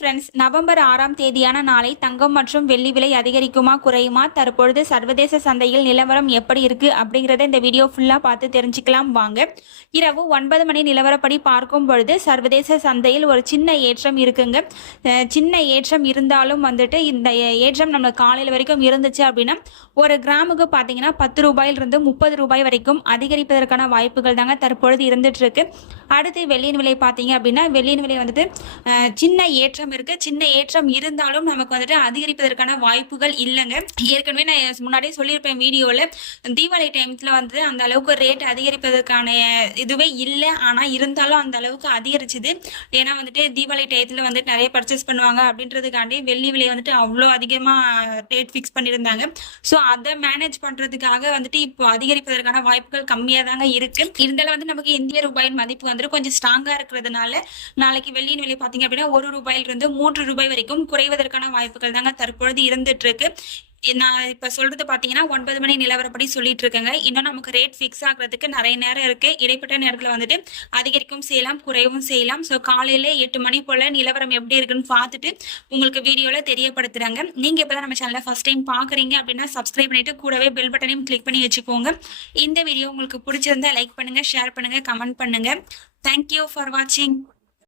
Friends, November 6ஆம் தேதியான நாளை தங்கம் மற்றும் வெள்ளி விலை அதிகரிக்குமா குறையுமா, தற்பொழுது சர்வதேச சந்தையில் நிலவரம் எப்படி இருக்கு அப்படிங்கிறத இந்த வீடியோ ஃபுல்லா பார்த்து தெரிஞ்சுக்கலாம் வாங்க. இரவு 9 மணி நிலவரப்படி பார்க்கும் பொழுது சர்வதேச சந்தையில் ஒரு சின்ன ஏற்றம் இருக்குங்க. சின்ன ஏற்றம் இருந்தாலும் வந்துட்டு இந்த ஏற்றம் நம்ம காலையில் வரைக்கும் இருந்துச்சு அப்படின்னா ஒரு கிராமுக்கு பார்த்தீங்கன்னா 10 ரூபாயிலிருந்து 30 ரூபாய் வரைக்கும் அதிகரிப்பதற்கான வாய்ப்புகள் தாங்க தற்பொழுது இருந்துட்டு இருக்கு. அடுத்து வெள்ளியின் விலை பார்த்தீங்க அப்படின்னா வெள்ளியின் விலை வந்துட்டு சின்ன ஏற்றம் இருக்கு. சின்ன ஏற்றம் இருந்தாலும் நமக்கு வந்துட்டு அதிகரிப்பதற்கான வாய்ப்புகள் இல்லைங்க. ஏற்கனவே நான் முன்னாடியே சொல்லியிருப்பேன் வீடியோவில், தீபாவளி டைம்ல வந்து அந்த அளவுக்கு ரேட் அதிகரிப்பதற்கான இதுவே இல்லை. ஆனால் இருந்தாலும் அந்த அளவுக்கு அதிகரிச்சுது. ஏன்னா வந்துட்டு தீபாவளி டயத்தில் வந்துட்டு நிறைய பர்ச்சேஸ் பண்ணுவாங்க அப்படின்றதுக்காண்டி வெள்ளி விலை வந்துட்டு அவ்வளோ அதிகமாக ரேட் ஃபிக்ஸ் பண்ணியிருந்தாங்க. ஸோ அதை மேனேஜ் பண்ணுறதுக்காக வந்துட்டு இப்போ அதிகரிப்பதற்கான வாய்ப்புகள் கம்மியாக தாங்க இருக்கு. இருந்தாலும் வந்து நமக்கு இந்திய ரூபாயின் மதிப்பு வந்துட்டு கொஞ்சம் ஸ்ட்ராங்காக இருக்கிறதுனால நாளைக்கு வெள்ளியின் விலை பார்த்தீங்க அப்படின்னா 1 ரூபாயிலிருந்து 3 ரூபாய் வரைக்கும் குறைவதற்கான வாய்ப்புகள் தாங்க தற்பொழுது இருந்துட்டு இருக்கு. நான் இப்ப சொல்றது பாத்தீங்கன்னா 9 மணி நிலவரப்படி சொல்லிட்டு இருக்கேங்க. இன்னும் நமக்கு ரேட் ஃபிக்ஸ் ஆகுறதுக்கு நிறைய நேரம் இருக்கு. இடைப்பட்ட நேரத்துல வந்துட்டு அதிகரிக்கும் செய்யலாம், குறைவும் செய்யலாம். ஸோ காலையில 8 மணி போல நிலவரம் எப்படி இருக்குன்னு பார்த்துட்டு உங்களுக்கு வீடியோல தெரியப்படுத்துறாங்க. நீங்க இப்பதான் நம்ம சேனலை ஃபர்ஸ்ட் டைம் பாக்குறீங்க அப்படின்னா சப்ஸ்கிரைப் பண்ணிட்டு கூடவே பெல் பட்டனையும் கிளிக் பண்ணி வச்சுக்கோங்க. இந்த வீடியோ உங்களுக்கு பிடிச்சிருந்தா லைக் பண்ணுங்க, ஷேர் பண்ணுங்க, கமெண்ட் பண்ணுங்க. தேங்க்யூ ஃபார் வாட்சிங்.